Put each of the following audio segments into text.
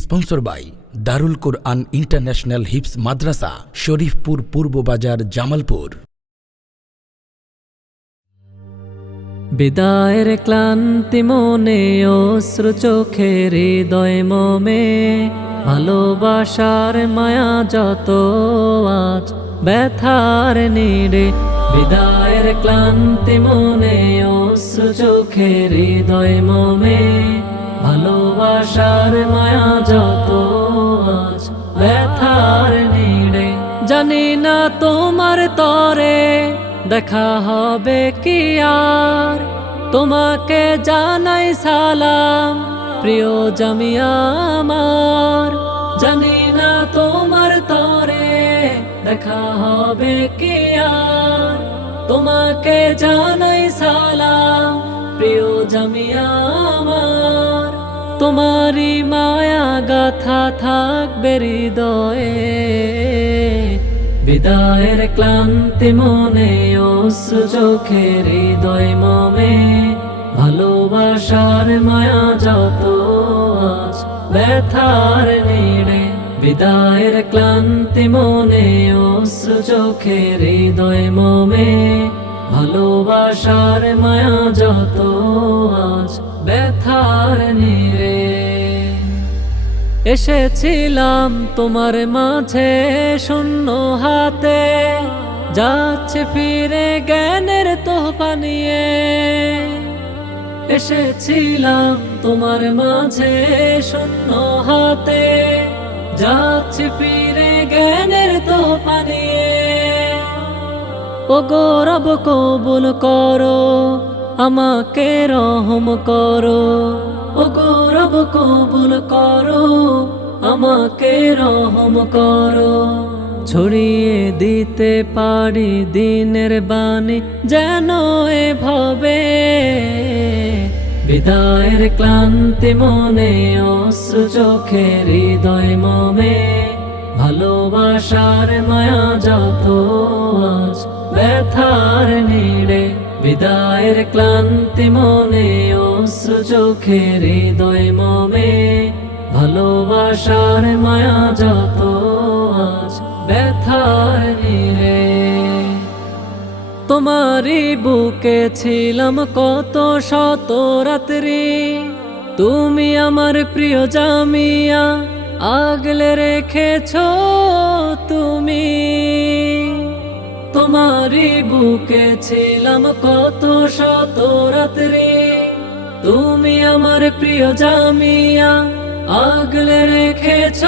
Sponsor by Darul Quran international হিফজ মাদ্রাসা, শরীফপুর পূর্ব বাজার, জামালপুর। বিদায়ের ক্লান্তি মনে, অশ্রু চোখে, হৃদয় মমে, ভালোবাসার মায়া যত আজ ব্যথার নীড়ে। বিদায়ের ক্লান্তি মনে, অশ্রু চোখে, হৃদয় মমে, ভালোবাসার মায়া যত আজ ব্যথার নীড়ে। জানি না তোমার তরে দেখা হবে কি আর, তোমাকে জানাই সালাম প্রিয় জামিয়া আমার। জানি না তোমার তরে দেখা হবে কি আর, তোমাকে জানাই সালাম প্রিয় জামিয়া আমার। তোমারই মায়া গাথা থাকবে হৃদয়ে, বিদায়ের ক্লান্তি মনে, অশ্রু চোখে, হৃদয় মমে, ভালোবাসার মায়া যত আজ ব্যথার নীড়ে। বিদায়ের ক্লান্তি মনে, অশ্রু চোখে, হৃদয় মমে, ভালোবাসার মায়া যত আজ ব্যথার নীড়ে। এসেছিলাম তোমার মাঝে শূন্য হাতে, যাচ্ছে ফিরে জ্ঞানের তোহফা নিয়ে। এসেছিলাম তোমার মাঝে শূন্য হাতে, যাচ্ছে ফিরে জ্ঞানের তোহফা নিয়ে। ওগো রব কবুল করো, আমাকে রহম করো। ওগো রব কবুল করো, আমাকে রহম করো। ছড়িয়ে দিতে পারি দিনের বাণী যেন এভাবে। বিদায়ের ক্লান্তি মনে, অশ্রু চোখে, হৃদয় মমে, ভালোবাসার মায়া যত আজ ব্যথার নীড়ে। বিদায়ের ক্লান্তি মনে, অশ্রু চোখে, হৃদয় মমে, ভালোবাসার মায়া যত আজ ব্যথার নীড়ে। তোমারই বুকে ছিলাম কত শত রাত্রি, তুমি আমার প্রিয় জামিয়া আগলে রেখেছ তুমি। তোমারই বুকে ছিলাম কত শত রাত্রি, তুমি আমার প্রিয় জামিয়া আগলে রেখেছ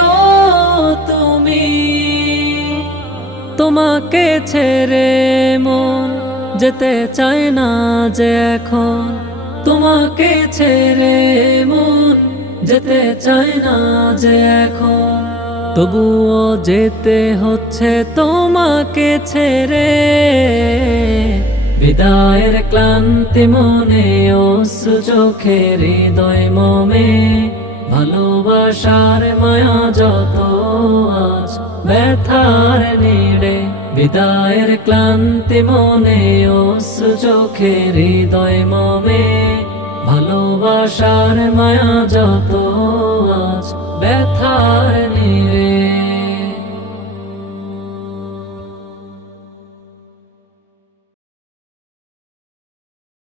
তুমি। তোমাকে ছেড়ে মন যেতে চায় না যে এখন, তোমাকে ছেড়ে মন যেতে চায় না যে এখন। তবুও যেতে হচ্ছে তোমাকে ছেড়ে। বিদায়ের ক্লান্তি মনে, অশ্রু চোখে, হৃদয় মমে, ভালোবাসার মায়া যত আজ ব্যথার নীড়ে। বিদায়ের ক্লান্তি মনে, অশ্রু চোখে, হৃদয় মমে, ভালোবাসার মায়া যত আজ ব্যথার নীড়ে।